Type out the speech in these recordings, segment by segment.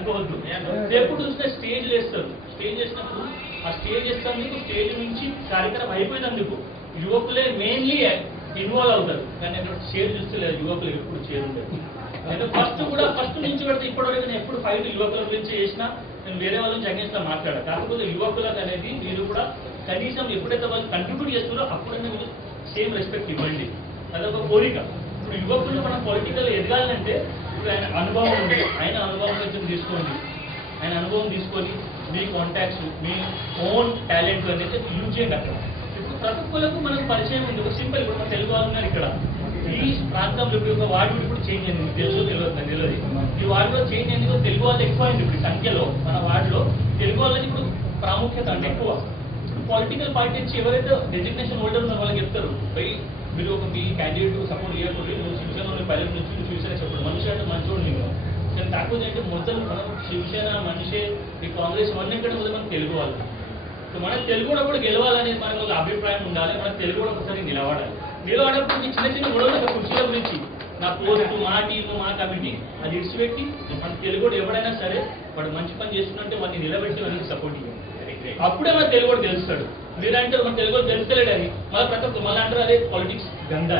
అనుకోవద్దు. ఎప్పుడు చూసినా స్టేజ్ వేస్తారు. స్టేజ్ వేసినప్పుడు ఆ స్టేజ్ వేసినందుకు స్టేజ్ నుంచి కార్యక్రమం అయిపోయినందుకు యువకులే మెయిన్లీ ఇన్వాల్వ్ అవుతారు. కానీ అక్కడ స్టేజ్ చూస్తే లేదు, యువకులు ఎప్పుడు చేరుంటారు. నేను ఫస్ట్ నుంచి పెడితే ఇప్పటివరకు నేను ఎప్పుడు ఫైట్ యువకుల గురించి చేసినా నేను వేరే వాళ్ళ నుంచి అగేన్స్ట్ గా మాట్లాడా. కాకపోతే యువకులకు అనేది మీరు కూడా కనీసం ఎప్పుడైతే వాళ్ళు కంట్రిబ్యూట్ చేస్తున్నారో అప్పుడైనా మీరు సేమ్ రెస్పెక్ట్ ఇవ్వండి. అదొక కోరిక. ఇప్పుడు యువకులు మనం పొలిటికల్ ఎదగాలంటే ఇప్పుడు ఆయన అనుభవం ఉంది, ఆయన అనుభవం కొంచెం తీసుకోండి. ఆయన అనుభవం తీసుకొని మీ కాంటాక్ట్స్, మీ ఓన్ టాలెంట్ అనేది యూజ్ చేయండి. అక్కడ ఇప్పుడు ప్రతి ఒక్కరికి మనకు పరిచయం ఉంది. ఒక సింపుల్ ఇప్పుడు మన తెలుగు వాళ్ళు ఉన్నారు ఇక్కడ. ఈ ప్రాంతంలో ఇప్పుడు ఒక వార్డు ఇప్పుడు చేంజ్ అయింది, తెలుసు తెలియదు. ఈ వార్డులో చేంజ్ అయింది, తెలుగు వాళ్ళు ఎక్కువ అయింది. ఇప్పుడు సంఖ్యలో మన వార్డులో తెలుగు వాళ్ళకి ఇప్పుడు ప్రాముఖ్యత అంటే ఎక్కువ. ఇప్పుడు పొలిటికల్ పార్టీ నుంచి ఎవరైతే డెసిగ్నేషన్ హోల్డర్ ఉన్నారో వాళ్ళకి చెప్తారు, పోయి మీరు ఒక మీ క్యాండిడేట్ సపోర్ట్ చేయకూడదు, నువ్వు శివసేన పల్లెల నుంచి నువ్వు శివసేన చెప్పడు. మనిషి అంటే మంచోడు నీకు. కానీ కాకపోతే అంటే మొత్తం మనం శివసేన మనిషి ఈ కాంగ్రెస్ అవన్నీ ఎక్కడ మొదలు మనం తెలుగు వాళ్ళు. సో మనకు తెలుగు కూడా గెలవాలనేది మనకు ఒక అభిప్రాయం ఉండాలి. మనకు తెలుగు కూడా ఒకసారి నిలబడాలి. నిలబడప్పుడు చిన్న చిన్న గొడవలు కుర్చీల గురించి నా పోస్టు, మా టీము, మా కమిటీ అది ఇడిచిపెట్టి మన తెలుగు ఎవడైనా సరే వాడు మంచి పని చేస్తున్నట్టే వాడిని నిలబెట్టి వాళ్ళకి సపోర్ట్ ఇవ్వాలి. అప్పుడే మన తెలుగు కూడా తెలుస్తాడు. మీరంటే మన తెలుగు తెలుస్తలేడు అని మళ్ళీ ప్రతి ఒక్క మళ్ళీ అంటారు అదే పాలిటిక్స్ గంగా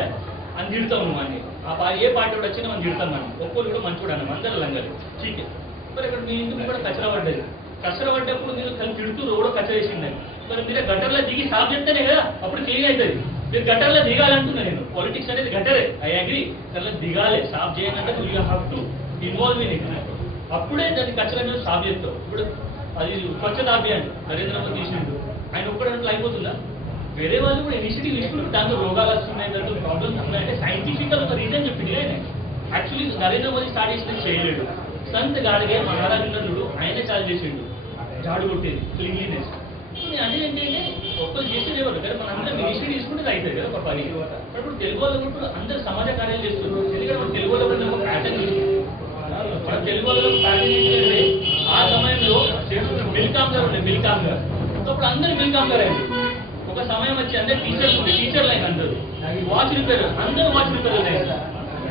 అని తిడతాం నువ్వు అని. ఏ పార్టీ కూడా వచ్చినా మనం తిడతాం మనం. ఒక్కరు కూడా మంచివాడు అన్నాం, అందరూ లంగారు చీకే. మరి ఇక్కడ మీ ఇంటికి కూడా కచరా పడ్డది. కచరా పడ్డప్పుడు మీరు కలిసి తిడుతూ కూడా కచర వేసిందని. మరి మీరే గట్టర్లో దిగి సాగు చెప్తేనే కదా అప్పుడు క్లీన్ అవుతుంది. మీరు గట్టర్లో దిగాలంటున్నా నేను. పాలిటిక్స్ అనేది గట్టరే, ఐ అగ్రీ. దాంట్లో దిగాలి. సాఫ్ చేయాలంటే you have to involve in it. అప్పుడే దాన్ని కచరా సాఫ్ చేస్తావు. ఇప్పుడు అది స్వచ్ఛతా అభియాన్ నరేంద్ర మోదీ చేసిండు, ఆయన ఒక్కడంట్లో అయిపోతుందా? వేరే వాళ్ళు కూడా ఇనిషియేటివ్ తీసుకుంటే దాంతో రోగాలు వస్తున్నాయి, దాంతో ప్రాబ్లమ్స్ ఉన్నాయంటే సైంటిఫికల్ ఒక రీజన్ చెప్పింది ఆయన. యాక్చువల్లీ నరేంద్ర మోదీ స్టార్ట్ చేసిన చేయలేడు. సంత్ గాడిగే మహారాజుడు ఆయనే చాలు చేసిండు, జాడు కొట్టేది క్లీన్లీనెస్. అంటే ఏంటంటే ఒక్కరు చేసేది ఎవరు కదా, మన అందరం ఇనిషియేటివ్ తీసుకుంటే అవుతుంది కదా ఒక పని. ఇప్పుడు తెలుగు వాళ్ళు కూడా అందరూ సమాజ కార్యాలు చేస్తున్నారు. ఎందుకంటే తెలుగు వాళ్ళు కూడా ఒక ప్యాటర్న్ చేస్తుంది. మన తెలుగు వాళ్ళలో ప్యాటర్న్ ఏంటంటే ఆ సమయంలో మిల్కాంగర్ ఉండే మిల్కాంగర్. అప్పుడు అందరూ మిల్కాంగర్ అయింది. ఒక సమయం వచ్చి అందరూ టీచర్ లైన్ అందరూ వాచ్ రిపేర్, అందరూ వాచ్ రిపేర్ అయ్యారు.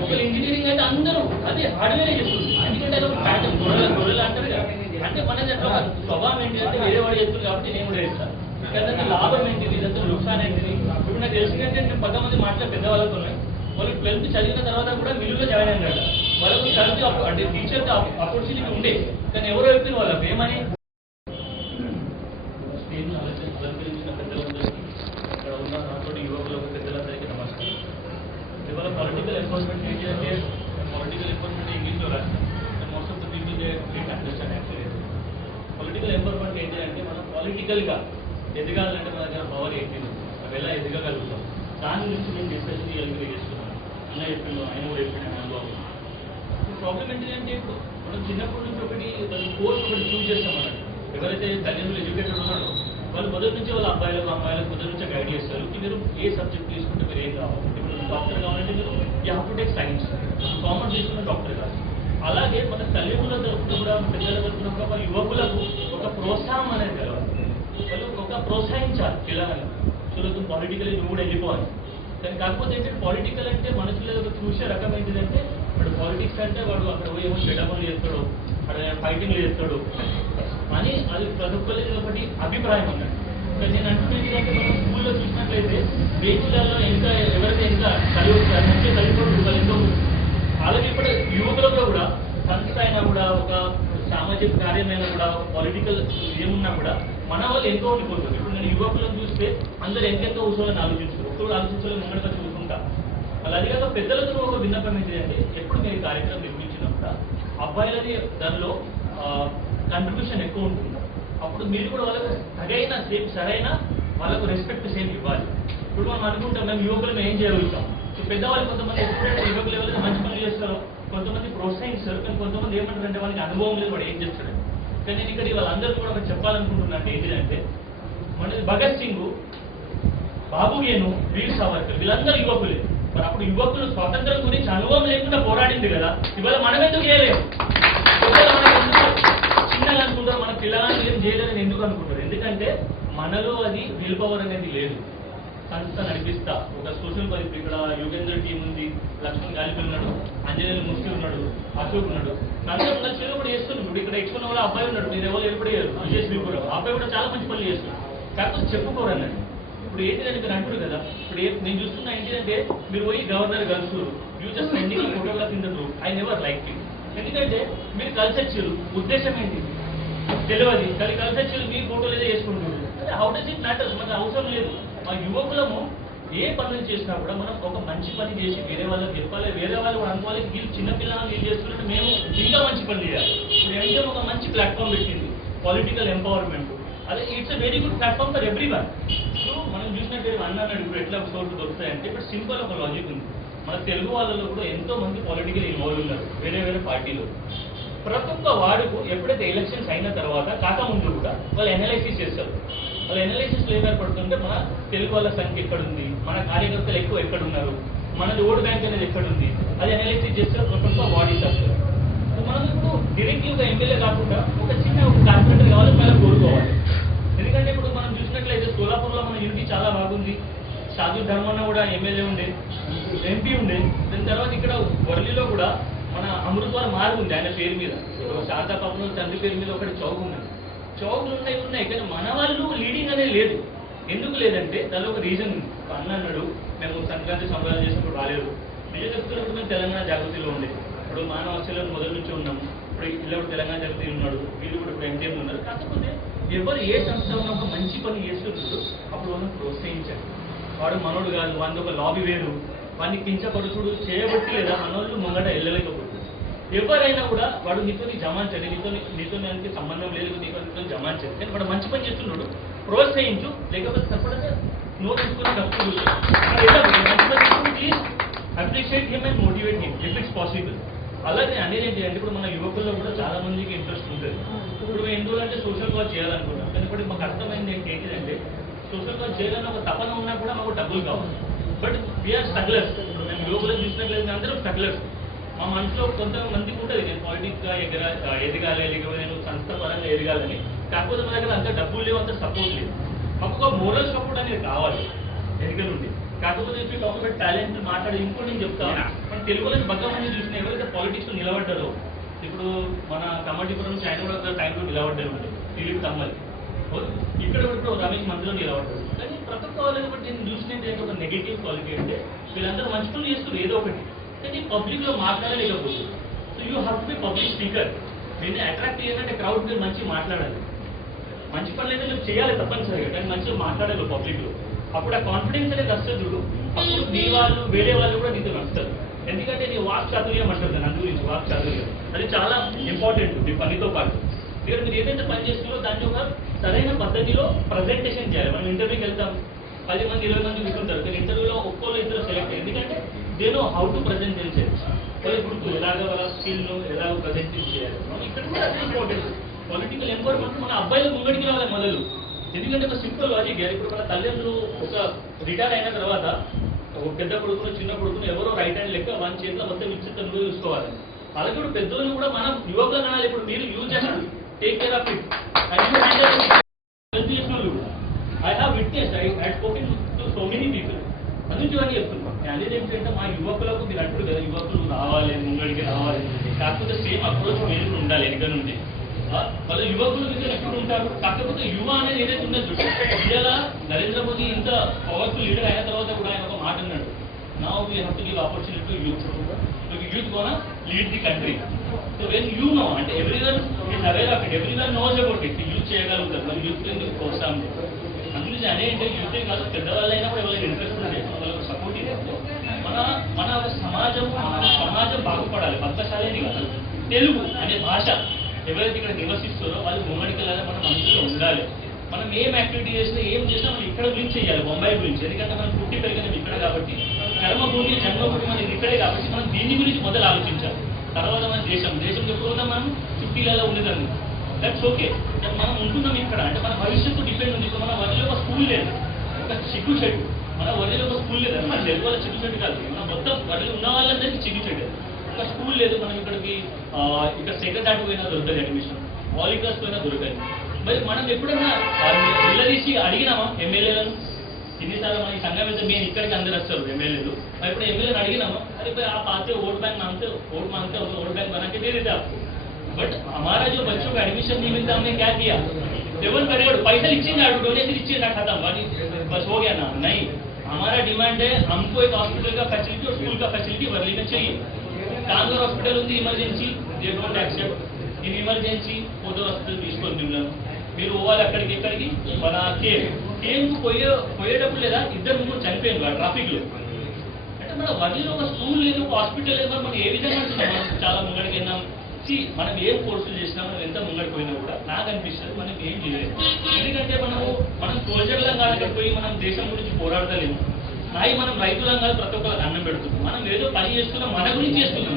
ఒకరు ఇంజనీరింగ్ అయితే అందరూ అదే హార్డ్వేర్ చేస్తుంది. ఎందుకంటే అది ఒక ప్యాటర్న్ గొర్రెలు అంటారు కదా. అంటే మన ఒక స్వభావం ఏంటి అంటే వేరే వాడు చేస్తుంది కాబట్టి నేను కూడా చేస్తాను. ఇదంతా లాభం ఏంటిది, ఇదంతా లుక్సాన్ ఏంటిది. ఇప్పుడు నాకు తెలిసిందంటే నేను 10 మంది మాట్లాడే పెద్దవాళ్ళతో ఉన్నాయి. వాళ్ళు 12th చదివిన తర్వాత కూడా మిల్లులో జాయిన్ అయ్యారు. వాళ్ళకు కలిసి అంటే టీచర్కి ఆపర్చునిటీ ఉండే, కానీ ఎవరో చెప్పిన వాళ్ళకి ఏమని అలంకరించిన పెద్దలందరికీ, ఇక్కడ ఉన్న నాతోటి యువకులకు పెద్దలందరికీ నమస్కారం. ఇవాళ పొలిటికల్ ఎన్ఫోర్స్మెంట్ ఏంటి అంటే పొలిటికల్ ఎన్ఫోర్స్మెంట్ ఇంగ్లీష్లో రాస్తాం. Most of the people they don't understand actually. Political enforcement ఏంటి అంటే మనం పొలిటికల్గా ఎదగాలంటే మన దగ్గర పవర్ ఏంటి, మనం ఎలా ఎదగలుగుతాం, దాని గురించి నేను డిస్కషన్ ఎంకరేజ్ చేస్తున్నాను. అన్న చెప్పిండు, ఆయన కూడా చెప్పిండు అనుభవం. ప్రాబ్లం ఏంటంటే ఇప్పుడు మనం చిన్నప్పటి నుంచి ఒకటి కోర్స్ ఒకటి చూస్ చేస్తాం. మనం ఎవరైతే తల్లిదండ్రులు ఎడ్యుకేటెడ్ ఉన్నారో వాళ్ళు మొదటి నుంచి వాళ్ళ అమ్మాయిలకు మొదటి నుంచి గైడ్ చేస్తారు. మీరు ఏ సబ్జెక్ట్ తీసుకుంటే మీరు ఏం కావాలి. ఇప్పుడు డాక్టర్ కావాలంటే మీరు you have to take science. Commerce తీసుకున్న డాక్టర్ కాదు. అలాగే మన తల్లిదండ్రుల తరఫున కూడా పెద్దల తరఫున కూడా వాళ్ళ యువకులకు ఒక ప్రోత్సాహం అనేది కలవాలి. వాళ్ళు ఒక ప్రోత్సహించాలి పిల్లలని. సో పొలిటికల్ నువ్వు కూడా వెళ్ళిపోవాలి. కానీ కాకపోతే ఏంటంటే పొలిటికల్ అంటే మనుషులు చూసే రకం ఏంటిదంటే వాడు పాలిటిక్స్ అంటే వాడు అక్కడ పోయి ఏమో చెడ్డ పనులు చేస్తాడు, అక్కడ ఫైటింగ్లు చేస్తాడు అని అది ప్రతి ఒక్కరికి ఒకటి అభిప్రాయం ఉన్నది. కానీ నేను అంటున్నది ఏంటంటే మనం స్కూల్లో చూసినట్లయితే బెంచ్లలో ఇంకా ఎవరైతే ఇంకా మంచిగా చదివిపోతుంది వాళ్ళు ఎంతో. అలాగే ఇప్పుడు యువకులలో కూడా సంస్థ అయినా కూడా ఒక సామాజిక కార్యమైనా కూడా పొలిటికల్ ఏమున్నా కూడా మన వాళ్ళు ఎంతో ఉండిపోతుంది. ఇప్పుడు నేను యువకులను చూస్తే అందరూ ఎంతెంతో కూర్చోవాలని ఆలోచించారు, ఒక్కరు ఆలోచించాలని ముంగడగా చూసుకుంటా. అది కాక పెద్దలతో ఒక విన్నపం ఏంటంటే ఎప్పుడు మీరు కార్యక్రమం నిర్మించినప్పుడు అబ్బాయిలది దానిలో కంట్రిబ్యూషన్ ఎక్కువ ఉంటుంది. అప్పుడు మీరు కూడా వాళ్ళకు తగైన సరైన వాళ్ళకు రెస్పెక్ట్ సేమ్ ఇవ్వాలి. ఇప్పుడు మనం అనుకుంటాం మేము యువకులు ఏం చేయగలుగుతాం. పెద్దవాళ్ళు కొంతమంది ఎప్పుడైతే యువకులు ఎవరైతే మంచి పనులు చేస్తారో కొంతమంది ప్రోత్సహిస్తారు, కానీ కొంతమంది ఏమంటారంటే వాళ్ళకి అనుభవం లేదు, వాడు ఏం చేస్తాడు. కానీ నేను ఇక్కడ వాళ్ళందరూ కూడా ఒకటి చెప్పాలనుకుంటున్నాను ఏంటంటే మనది భగత్ సింగ్, బాబుగేను, వీర్ సావర్కర్ వీళ్ళందరూ యువకులే. మరి అప్పుడు యువకులు స్వాతంత్రం గురించి అనుభవం లేకుండా పోరాడింది కదా, ఇవాళ మనం ఎందుకు చేయలేము? చిన్నగా అనుకుంటారు మన పిల్లలని ఏం చేయలేదని ఎందుకు అనుకుంటారు? ఎందుకంటే మనలో అది విల్ పవర్ అనేది లేదు. సంస్థ నడిపిస్తా ఒక సోషల్ పరిస్థితి. ఇక్కడ యుగేంద్ర టీం ఉంది, లక్ష్మణ్ గాలిపి ఉన్నాడు, అంజనేయులు ముస్లిం ఉన్నాడు, అశోక్ ఉన్నాడు, అందరూ కలిసి కూడా చేస్తున్నాం. ఇప్పుడు ఇక్కడ ఇంకొక అబ్బాయి ఉన్నాడు, మీరు ఎవరు ఏర్పడేయారు విజయశ్రీపురం, ఆ అబ్బాయి కూడా చాలా మంచి పనులు చేస్తున్నారు, కాకపోతే చెప్పుకోరు అన్నట్టు. ఇప్పుడు ఏంటిదంటే మీరు అంటారు కదా, ఇప్పుడు నేను చూస్తున్నా ఏంటంటే మీరు పోయి గవర్నర్ కలుసు you just sending photograph in the group, I never like it. ఎందుకంటే మీరు కలిసి వచ్చారు, ఉద్దేశం ఏంటి తెలియదు, కానీ కలిసి వచ్చారు మీ ఫోటోలు ఏదో చేసుకుంటున్నారు. అంటే హౌ డస్ ఇట్ మ్యాటర్స్, మనకు అవసరం లేదు. మా యువకులము ఏ పనులు చేసినా కూడా మనం ఒక మంచి పని చేసి వేరే వాళ్ళకి చెప్పాలి, వేరే వాళ్ళు కూడా అనుకోవాలి, వీళ్ళు చిన్నపిల్లలు వీళ్ళు చేస్తున్నట్టు మేము ఇంకా మంచి పని చేయాలి. ఇప్పుడు ఎంజే ఒక మంచి ప్లాట్ఫామ్ పెట్టింది పొలిటికల్ ఎంపవర్మెంట్, అదే it's a very good platform for every one. ఇప్పుడు మనం చూసినట్టు అన్నాడు ఇప్పుడు ఎట్లా సోర్స్ దొరుకుతాయంటే, ఇప్పుడు సింపుల్ ఒక లాజిక్ ఉంది. మన తెలుగు వాళ్ళలో కూడా ఎంతో మంది పొలిటికల్ ఇన్వాల్వ్ ఉన్నారు వేరే వేరే పార్టీలు. ప్రతి ఒక్క వాడుకు ఎప్పుడైతే ఎలక్షన్స్ అయిన తర్వాత కాకముందు కూడా వాళ్ళు ఎనాలైసిస్ చేస్తారు. వాళ్ళ ఎనాలైసిస్లో ఏం ఏర్పడుతుంటే మన తెలుగు వాళ్ళ సంఖ్య ఎక్కడుంది, మన కార్యకర్తలు ఎక్కువ ఎక్కడున్నారు, మనది ఓటు బ్యాంక్ అనేది ఎక్కడుంది, అది అనాలైసిస్ చేస్తారు. ప్రతి ఒక్క వార్డు ఇస్తారు. మనం ఇప్పుడు డైరెక్ట్గా ఎమ్మెల్యే కాకుండా ఒక చిన్న ఒక కార్పొరేటర్ కావాలి, పైన కోరుకోవాలి. ఎందుకంటే ఇప్పుడు మనం చూసినట్లయితే సోలాపూర్లో మన యూనిటీ చాలా బాగుంది. సాధు ధర్మన్న కూడా ఎమ్మెల్యే ఉండే, ఎంపీ ఉండే. దాని తర్వాత ఇక్కడ వర్లీలో కూడా మన అమృత్వాల మార్గు ఉంది ఆయన పేరు మీద, శారదా పాపం తండ్రి పేరు మీద ఒకటి చౌక్ ఉంది. చౌకులు ఉన్నాయి కానీ మన వాళ్ళు లీడింగ్ అనేది లేదు. ఎందుకు లేదంటే దానిలో ఒక రీజన్ ఉంది. అన్న అన్నాడు మేము సంక్రాంతి సంబరాలు చేసినప్పుడు రాలేదు, నిజ చెప్తున్నప్పుడు మేము తెలంగాణ జాగృతిలో ఉండే, ఇప్పుడు మానవ హక్కులను మొదటి నుంచి ఉన్నాము, ఇప్పుడు ఇలా తెలంగాణ జాగృతి ఉన్నాడు, వీళ్ళు కూడా ఇప్పుడు ఎంజీఎం ఉన్నారు. కాకపోతే ఎవరు ఏ సంస్థ ఉన్న ఒక మంచి పని చేస్తున్నారు అప్పుడు వాళ్ళని ప్రోత్సహించారు. వాడు మనోడు కాదు, వాడిని ఒక లాబీ వేరు, వాడిని కించపరుచుడు చేయబట్టి లేదా మనోళ్ళు ముంగట వెళ్ళలేకపోతుంది. ఎవరైనా కూడా వాడు నీతో జమాంచండి, నీతో దానికి సంబంధం లేదు, నీతో జమాంచండి, కానీ వాడు మంచి పని చేస్తున్నాడు ప్రోత్సహించు, లేకపోతే తప్పకుండా నోట్ తీసుకుని తప్పు appreciate him and motivate him if it's possible. అలాగే అనేది ఏంటి అంటే ఇప్పుడు మన యువకుల్లో కూడా చాలా మందికి ఇంట్రెస్ట్ ఉంటుంది. ఇప్పుడు మేము ఎందుకు అంటే సోషల్ వర్క్ చేయాలనుకున్నాం, కానీ ఇప్పుడు మాకు అర్థమైంది ఏంటిదంటే సోషల్ వర్క్ చేయాలని ఒక తపన ఉన్నా కూడా మాకు డబ్బులు కావాలి. But we are strugglers. ఇప్పుడు మేము యువకులను చూసినట్లయితే అందరూ స్ట్రగ్లర్స్. మా మనసులో కొంతమందికి ఉంటుంది నేను పాలిటిక్స్గా ఎదగాలి, లేకపోతే నేను సంస్థ పరంగా ఎదగాలని. కాకపోతే మన దగ్గర అంత డబ్బులు లేవు, అంత సపోర్ట్ లేదు. మాకు ఒక మోరల్ సపోర్ట్ అనేది కావాలి ఎన్నిక నుండి. కాకపోతే ఇప్పుడు టాక్ టాలెంట్ మాట్లాడి ఇంకోటి నేను చెప్తాను, మన తెలుగులో బాగా మంది చూసిన ఎవరైతే పాలిటిక్స్లో నిలబడ్డారో, ఇప్పుడు మన కమ్మటిపురం నుంచి ఆయన కూడా టైంలో నిలబడ్డారు ఉంటుంది, దిలీప్ తమ్మల్. ఇక్కడ ఇప్పుడు రమేష్ మంత్రిలో నిలబడ్డారు. కానీ ప్రతి ఒక్క వాళ్ళని బట్టి నేను చూసినట్టు ఒక నెగిటివ్ క్వాలిటీ అంటే వీళ్ళందరూ మంచి పనులు చేస్తున్నారు ఏదో ఒకటి, కానీ పబ్లిక్లో మాట్లాడలేకపోతుంది. So you have to be public speaker. దీన్ని అట్రాక్ట్ చేయాలంటే క్రౌడ్ మీరు మంచిగా మాట్లాడాలి, మంచి పనులు అయితే మీరు చేయాలి తప్పనిసరిగా, కానీ మంచిగా మాట్లాడాలి పబ్లిక్లో. అప్పుడు ఆ కాన్ఫిడెన్స్ అనేది వస్తుంది చూడు, అప్పుడు మీ వాళ్ళు వేరే వాళ్ళు కూడా నీతో వస్తారు. ఎందుకంటే నీ వాక్ చాతుర్యం అంటారు దాని అందు గురించి, వాక్ చాతుర్యం అది చాలా ఇంపార్టెంట్ మీ పనితో పాటు. ఇక్కడ మీరు ఏదైతే పని చేస్తున్నారో దాన్ని ఒక సరైన పద్ధతిలో ప్రజెంటేషన్ చేయాలి. మనం ఇంటర్వ్యూకి వెళ్తాం, 10 మంది 20 మంది కూర్చుంటారు, కానీ ఇంటర్వ్యూలో ఒక్కోళ్ళు ఇద్దరు సెలెక్ట్. ఎందుకంటే they know how to present చేయాలి, వాళ్ళ ఇప్పుడు ఎలాగ వాళ్ళ స్కిల్ను ఎలాగ ప్రజెంట్ చేయాలి. మనం ఇక్కడ కూడా అదే ఇంపార్టెంట్. పొలిటికల్ ఎంపవర్మెంట్ మన అబ్బాయిలు ముంగడికి రావాలి మొదలు. ఎందుకంటే ఒక సింపుల్ లాజిక్, ఇప్పుడు మన తల్లిదండ్రులు ఒక రిటైర్ అయిన తర్వాత ఒక పెద్ద కొడుకును చిన్న కొడుకును ఎవరో రైట్ హ్యాండ్ లెక్క వన్ చేతిలో మొత్తం ఇచ్చి చూసుకోవాలి. అలాగే కూడా పెద్దోళ్ళు కూడా మనం యువకులు అనాలి. ఇప్పుడు మీరు యూజ్ చేస్తారు, take care of it. I have witness, I had spoken to so many people. అందుకే ఇవన్నీ చెప్తున్నాం. అనేది ఏంటంటే మా యువకులకు మీరు అంటారు కదా, యువకులు రావాలి ముంగడికి రావాలి, కాకపోతే సేమ్ అప్రోచ్ మీరు ఉండాలి వెనుక నుండి. వాళ్ళ యువకులు దగ్గర ఎప్పుడు ఉంటారు, కాకపోతే యువ అనేది ఏదైతే ఉన్నది ఇలా నరేంద్ర మోదీ ఇంత పవర్ఫుల్ లీడర్ అయిన తర్వాత కూడా ఆయన ఒక మాట అన్నాడు, now we have to give opportunity to youth. Youth gonna lead the country. So when you know అంటే everyone is aware of it, everyone knows about it, youth చేయగలుగుతారు. మరి యూత్ ఎందుకు ప్రోత్సాహం అందుకే అనేంటే యూతే కాదు పెద్దవాళ్ళైనా కూడా ఎవరైనా ఇంట్రెస్ట్ ఉంటే వాళ్ళకి సపోర్ట్ ఇస్తే మన సమాజం బాగుపడాలి. భక్తశాలని కాదు, తెలుగు అనే భాష ఎవరైతే ఇక్కడ నివసిస్తారో వాళ్ళు ముంగడికి వెళ్ళాలి, మన మనసులో ఉండాలి. మనం ఏం యాక్టివిటీ చేసినా ఏం చేసినా మనం ఇక్కడ గురించి చేయాలి, బొంబాయి గురించి. ఎందుకంటే మనం పుట్టి పెరిగినది ఇక్కడ కాబట్టి, కర్మభూమి జన్మభూమి మనది ఇక్కడే కాబట్టి మనం దీని గురించి మొదలు ఆలోచించాలి. తర్వాత మన దేశం ఎప్పుడైనా మనం చుట్టీలలో ఉండేదాన్ని, దట్స్ ఓకే. మనం ఉంటున్నాం ఇక్కడ అంటే మన భవిష్యత్తు డిపెండ్ ఉంది. ఇప్పుడు మన వదిలే ఒక స్కూల్ లేదు, ఒక చిక్కు చెట్టు, మన వదిలే ఒక స్కూల్ లేదు. మన తెలుగు వాళ్ళ చిక్కు చెట్టు కాదు, మన మొత్తం వదిలి ఉన్న వాళ్ళందరికీ చిక్కు చెట్టు. ఒక స్కూల్ లేదు, మనం ఇక్కడికి ఇక్కడ సెకండ్ దాటి పోయినా దొరకదు అడ్మిషన్, వాలీక్లాస్ పోయినా దొరకదు. మరి మనం ఎప్పుడైనా వెళ్ళదీసి అడిగినామా ఎమ్మెల్యేలను? ఇన్నిసార్లు మన ఈ సంఘం అయితే మేము ఇక్కడికి అందరు వస్తారు ఎమ్మెల్యేలు, మరి ఇప్పుడు ఎమ్మెల్యేని అడిగినామా? అరే ఆ పాతే ఓట్ బ్యాంక్ మాంగతే ఓట్ బ్యాంక్ బనాకే దే దేతే ఆప్కో, बट हमारा जो बच्चों का एडमिशन नहीं मिलता हमने क्या किया, लेवल करेगा पैसा इच्छे डोनेशन इच्छे ना खत्म बस हो गया ना, नहीं हमारा डिमांड है हमको एक हॉस्पिटल का फैसिलिटी और स्कूल का फैसिलिटी वर्ली में चाहिए. कांगूर हॉस्पिटल ఉంది emergency they don't accept in emergency పోదో హాస్పిటల్ తీసుకొని మిమ్మల్ని మీరు పోవాలి అక్కడికి ఇక్కడికి మన కేంకు పోయేటప్పుడు లేదా ఇద్దరు ముగ్గురు చనిపోయింది ట్రాఫిక్ లో. అంటే మన వర్లీలో ఒక స్కూల్ లేదు, ఒక హాస్పిటల్ లేదు, మనం ఏ విధంగా అంటున్నాం, మనం చాలా ముంగడికి వెళ్ళాం. మనం ఏం కోర్సులు చేసినా మనం ఎంత ముంగడిపోయినా కూడా నాకు అనిపిస్తుంది మనం ఏం చేయలేదు. ఎందుకంటే మనం సోల్జర్లం కాదు పోయి మనం దేశం గురించి పోరాడతలేము. మనం రైతులం కాదు ప్రతి ఒక్కరికి అన్నం పెడుతున్నాం. మనం ఏదో పని చేస్తున్నాం, మన గురించి చేస్తున్నాం,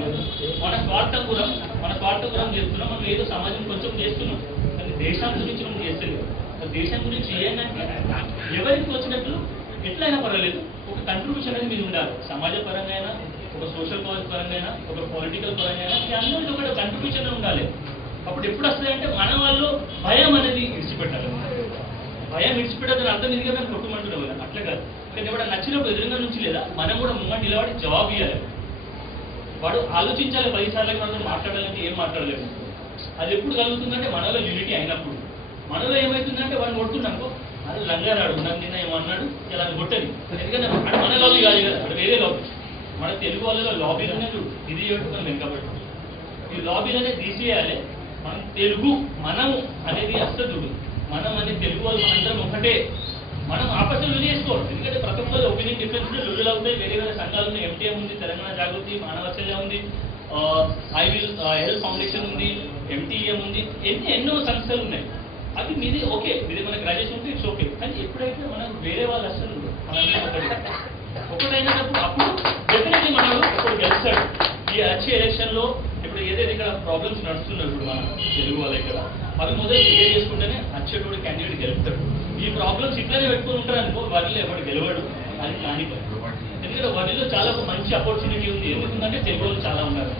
మన స్వార్థపురం చేస్తున్నాం, మనం ఏదో సమాజం కొంచెం చేస్తున్నాం, కానీ దేశం గురించి మనం చేస్తలేదు. దేశం గురించి ఏంటంటే ఎవరికి వచ్చినట్లు ఎట్లయినా పర్వాలేదు ఒక కంట్రిబ్యూషన్ అనేది మీరు ఉండాలి. సమాజ పరంగా అయినా, ఒక సోషల్ కాజ్ పరంగా అయినా, ఒక పొలిటికల్ పరంగా అయినా, మీ అందరికీ ఒక కంట్రిబ్యూషన్ ఉండాలి. అప్పుడు ఎప్పుడు వస్తుందంటే మన వాళ్ళు భయం అనేది విడిచిపెట్టాలి. భయం విడిచిపెట్టదని అర్థం ఎందుకంటే మనం కొట్టుమంటున్నాం కదా, అట్లా కాదు. కానీ ఎవడ నచ్చినప్పుడు ఎదురుగా నుంచి లేదా మనం కూడా ముంగ నిలబడి జవాబు ఇవ్వాలి. వాడు ఆలోచించాలి 10 సార్లకి మనతో మాట్లాడాలంటే ఏం మాట్లాడలేదు. అది ఎప్పుడు కలుగుతుందంటే మనలో యూనిటీ అయినప్పుడు. మనలో ఏమవుతుందంటే వాడిని కొడుతున్నాకో అది లంగారాడు నన్ను నిన్న ఏమన్నాడు ఇలా కొట్టని, ఎందుకంటే అది మన లాబీ కాదు కదా, అది వేరే లాబీ. మన తెలుగు వాళ్ళలో లాబీలు అనేది ఇది పెట్టుకుని వెనకబడి ఈ లాబీలనే తీసేయాలి. మనం తెలుగు మనము అనేది అస్సలు మనం అనేది తెలుగు వాళ్ళు మనందరం ఒకటే. మనం ఆపసలు లొల్లి చేసుకోవాలి, ఎందుకంటే ప్రతి ఒక్కరు ఒపీనియన్ డిఫరెన్స్ లొల్లులు అవుతాయి. వేరే వేరే సంఘాలు ఉన్నాయి, ఎంటీఎం ఉంది, తెలంగాణ జాగృతి, మానవచల్య ఉంది, ఐ విల్ హెల్త్ ఫౌండేషన్ ఉంది, ఎంటీఎం ఉంది, ఎన్నో సంస్థలు ఉన్నాయి. అది మీది ఓకే, మీది మన గ్రాడ్యుయేషన్ ఉంటే ఇట్స్ ఓకే. కానీ ఎప్పుడైతే మనం వేరే వాళ్ళు అసలు ఒకటైనప్పుడు అప్పుడు డెఫినెట్లీ మనకు ఇప్పుడు గెలుస్తాడు. ఈ వచ్చే ఎలక్షన్లో ఇప్పుడు ఏదైతే ఇక్కడ ప్రాబ్లమ్స్ నడుస్తున్నాయి ఇప్పుడు మన తెలుగు వాళ్ళ ఇక్కడ అవి మొదలు క్లియర్ చేసుకుంటేనే వచ్చేటోడు క్యాండిడేట్ గెలుస్తాడు. ఈ ప్రాబ్లమ్స్ ఇట్లనే పెట్టుకుని ఉంటారు అనుకో వరిలో ఎవరు గెలవడు, అది కాని. ఎందుకంటే వరిలో చాలా ఒక మంచి ఆపర్చునిటీ ఉంది. ఎందుకంటే తెలుగు వాళ్ళు చాలా ఉన్నారు.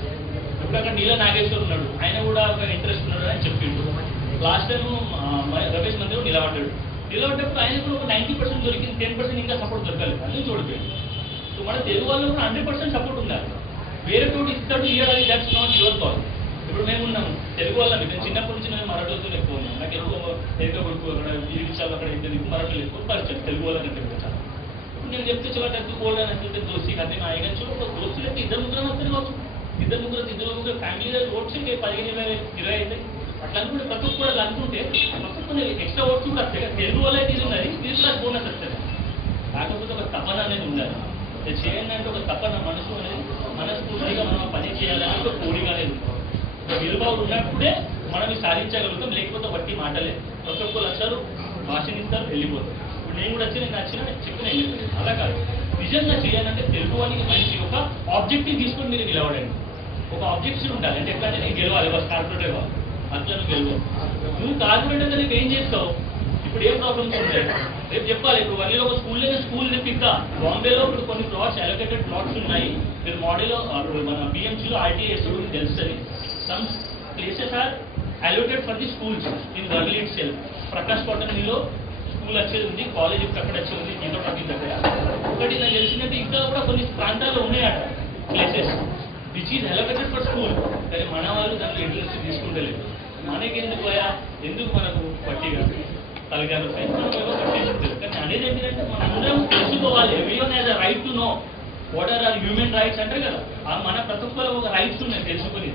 ఇప్పుడు అక్కడ నీల నాగేశ్వర్ ఉన్నాడు, ఆయన కూడా ఒక ఇంట్రెస్ట్ ఉన్నాడు అని చెప్పిండు. లాస్ట్ టైం రమేష్ మందిరం నిలబడ్డప్పుడు ఆయన కూడా ఒక 90% దొరికింది, 10% ఇంకా సపోర్ట్ దొరకాలి, అన్నీ చూడిపోయింది. సో మన తెలుగు వాళ్ళు కూడా 100% సపోర్ట్ ఉండాలి. వేరే తోటి ఇస్తాడు ఇవ్వాలి, దట్స్ నాట్ యువర్ కాల్. ఇప్పుడు మేము ఉన్నాము తెలుగు వాళ్ళ, నేను చిన్నప్పటి నుంచి నేను మరాఠీలతో ఎక్కువ ఉన్నాను. నాకు ఎక్కువ తెలుగు కొడుకు అక్కడ విచారాలు అక్కడ ఏంటంటే మరాఠీలు ఎక్కువ పరిచయం తెలుగు వాళ్ళని చాలా. ఇప్పుడు నేను చెప్తే చివరి ఎందుకు పోవడం అంటే దోస్తీ కదా నేను ఆయన చూడ దోస్తులు అయితే ఇద్దరు ముగ్గురు వస్తే కావచ్చు, ఇద్దరు ముగ్గురు ఫ్యామిలీ ఓట్స్ 15-20 అవుతాయి. అట్లా అనుకుంటే ప్రతి ఒక్క కూడా అనుకుంటే మొత్తం కొన్ని ఎక్స్ట్రా ఓట్స్ కూడా వస్తాయి. తెలుగు వల్ల ఇది ఉన్నది, ఇది ప్లస్ బోనస్ వస్తుంది. కాకపోతే ఒక తపన అనేది ఉండాలి. చేయండి అంటే ఒక తపన మనసు అనేది మనస్ఫూర్తిగా మనం పని చేయాలని ఒక కోరిక అనేది ఉంటుంది. ఒక విలువ ఉన్నప్పుడే మనం ఇది సాధించగలుగుతాం, లేకపోతే బట్టి మాటలే. ప్రతి ఒక్కరు వచ్చారు, భాషనిస్తారు, వెళ్ళిపోతారు. ఇప్పుడు నేను కూడా వచ్చి నేను చెప్పిన వెళ్ళిపోయాను. అలా కాదు, నిజంగా చేయాలంటే తెలుగు వానికి మంచి ఒక ఆబ్జెక్టివ్ తీసుకొని మీరు నిలబడండి. ఒక ఆబ్జెక్టివ్ ఉండాలి. అంటే ఎట్లా నేను గెలవాలి, బస్ కార్పొరేట్ ఇవ్వాలి, అట్లా నువ్వు గెలవు. నువ్వు కార్పొరేట్ అంటే నువ్వు ఏం చేస్తావు, ఇప్పుడు ఏం ప్రాబ్లమ్స్ ఉంటాయి రేపు చెప్పాలి. ఇప్పుడు వల్లిలో ఒక స్కూల్ తెప్పిద్దా, బాంబేలో ఇప్పుడు కొన్ని ప్లాట్స్ అలొకేటెడ్ ప్లాట్స్ ఉన్నాయి. మీరు మోడీలో మన బిఎంసీలో ఆర్టీఎస్ తెలుస్తుంది. Some places are allocated for the schools in Worli itself. Prakash కాటన్లో స్కూల్ వచ్చేది ఉంది, కాలేజ్ ఇప్పుడు అక్కడ వచ్చేది ఉంది, దీంతో టాపిక్ దగ్గర. ఒకటి నాకు తెలిసిందంటే ఇంకా కూడా కొన్ని ప్రాంతాల్లో ఉన్నాయట places which is allocated for school. కానీ మన వాళ్ళు దాంట్లో ఇంట్రెస్ట్ తీసుకుంటలేదు. మనకి ఎందుకు పోయా, ఎందుకు మనకు పట్టిగా తలగారు మనం ఏమో పట్టించుకుంటారు. కానీ అనేది ఏంటంటే మనం అందరం తెలుసుకోవాలి. Everyone has a right to know what are human rights అంటారు కదా, మన ప్రతి ఒక్కరు ఒక రైట్స్ ఉన్నాయి తెలుసుకుని.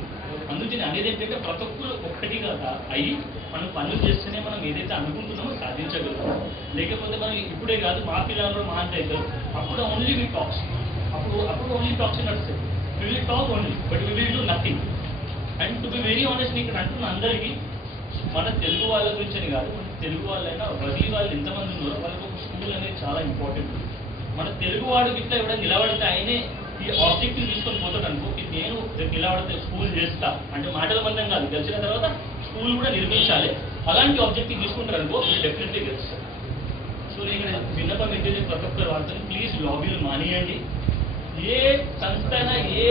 అందుకని అనేది ఏంటంటే ప్రతి ఒక్కరు ఒక్కటిగా అయ్యి మనం పనులు చేస్తేనే మనం ఏదైతే అనుకుంటున్నామో సాధించగలుగుతాం. లేకపోతే మనం ఇప్పుడే కాదు మా పిల్లలు మా అంత అవుతారు, అప్పుడు ఓన్లీ వి టాక్స్, అప్పుడు ఓన్లీ టాక్స్ నడుస్తాయి. We will talk only but we will do nothing. And to be very honest ఇక్కడ అంటున్న అందరికీ మన తెలుగు వాళ్ళ గురించి అని కాదు, మన తెలుగు వాళ్ళైనా వరి వాళ్ళు ఎంతమంది ఉన్నారో వాళ్ళకి ఒక స్కూల్ అనేది చాలా ఇంపార్టెంట్. మన తెలుగు వాడికి ఇట్లా ఎవరైనా నిలబడితే ఆయనే ఈ ఆబ్జెక్టివ్ తీసుకొని పోతాడు అనుకో, నేను రేపు నిలబడితే స్కూల్ చేస్తా అంటే మాటల బంధం కాదు, గెలిచిన తర్వాత స్కూల్ కూడా నిర్మించాలి. అలాంటి ఆబ్జెక్టివ్ తీసుకుంటారు అనుకో మీరు డెఫినెట్లీ గెలుస్తారు. సో నేను విన్నపం ఏంటంటే ప్రతి ఒక్కరు వాడుతుంది, ప్లీజ్ లాబీలు మానేయండి. ఏ సంస్థ అయినా ఏ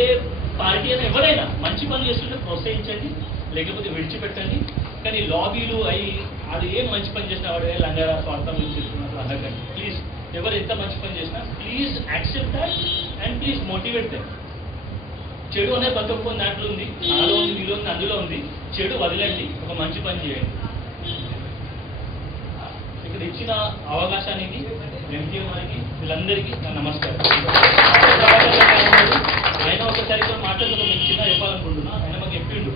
పార్టీ అయినా ఎవరైనా మంచి పనులు చేస్తుంటే ప్రోత్సహించండి, లేకపోతే విడిచిపెట్టండి. కానీ లాబీలు అయ్యి అది ఏం మంచి పని చేసినా వాడు లంగారా స్వార్థం గురించి చెప్తున్నప్పుడు అనకండి. ప్లీజ్ ఎవరు ఎంత మంచి పని చేసినా please accept that and please motivate them. చెడు అనేది ప్రతి ఒక్క దాంట్లో ఉంది, నాలో ఉంది, మీలో ఉంది, అందులో ఉంది. చెడు వదిలేండి, ఒక మంచి పని చేయండి. ఇక్కడ ఇచ్చిన అవకాశానికి ఎంకే వారికి వీళ్ళందరికీ నా నమస్కారం. ఆయన ఒకసారి ఇక్కడ మాట్లాడుతూ మీకు చిన్న చెప్పాలనుకుంటున్నా. ఆయన మాకు చెప్పిండు,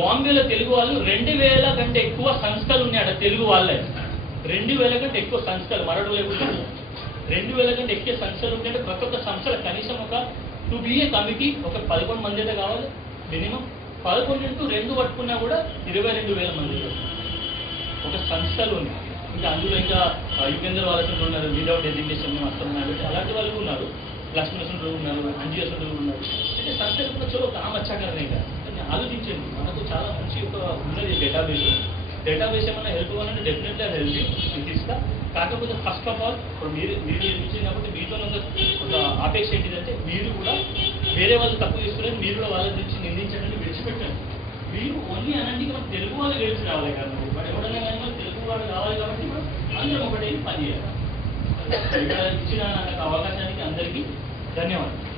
బాంబేలో తెలుగు వాళ్ళు 2000 కంటే ఎక్కువ సంస్థలు ఉన్నాయి. తెలుగు వాళ్ళే 2000 కంటే ఎక్కువ సంస్థలు, మరొకటి లేకుండా 2000 కంటే ఎక్కువ సంస్థలు ఉంటే ప్రతి ఒక్క సంస్థల కనీసం ఒక 2 BA కమిటీ ఒక 11 మంది అయితే కావాలి మినిమం. 11x2 పట్టుకున్నా కూడా 22,000 మంది ఒక సంస్థలు ఉంది. ఇంకా అందులో ఇంకా యుగేంద్ర వాళ్ళకి ఉన్నారు, వితౌట్ ఎడ్యుకేషన్ వస్తున్నారు, అలాంటి వాళ్ళు ఉన్నారు, లక్ష్మీనరసింహులు ఉన్నారు, అంజీనరసింహులు ఉన్నారు. అంటే సంస్థలు కూడా చలో కామ్ వచ్చాకనే ఆలోచించండి. మనకు చాలా మంచి ఒక ఉన్నది డేటాబేస్ ఏమైనా హెల్ప్ కావాలంటే డెఫినెట్లీ హెల్ప్ ఇది ఇస్తా. కాకపోతే ఫస్ట్ ఆఫ్ ఆల్ ఇప్పుడు మీరు ఇచ్చినప్పుడు మీతో ఒక ఆపేక్ష ఏంటిదంటే మీరు కూడా వేరే వాళ్ళు తక్కువ చేస్తున్నారు, మీరు కూడా వాళ్ళ గురించి నిందించడానికి విడిచిపెట్టండి. మీరు ఓన్లీ అనండి మనకు తెలుగు వాళ్ళు గెలిచి రావాలి కదా, బట్ ఎవడన్నా కానీ మనకు తెలుగు వాళ్ళు కావాలి కాబట్టి అందరం ఒకటే పని చేయాలి. ఇక్కడ ఇచ్చిన నాకు అవకాశానికి అందరికీ ధన్యవాదాలు.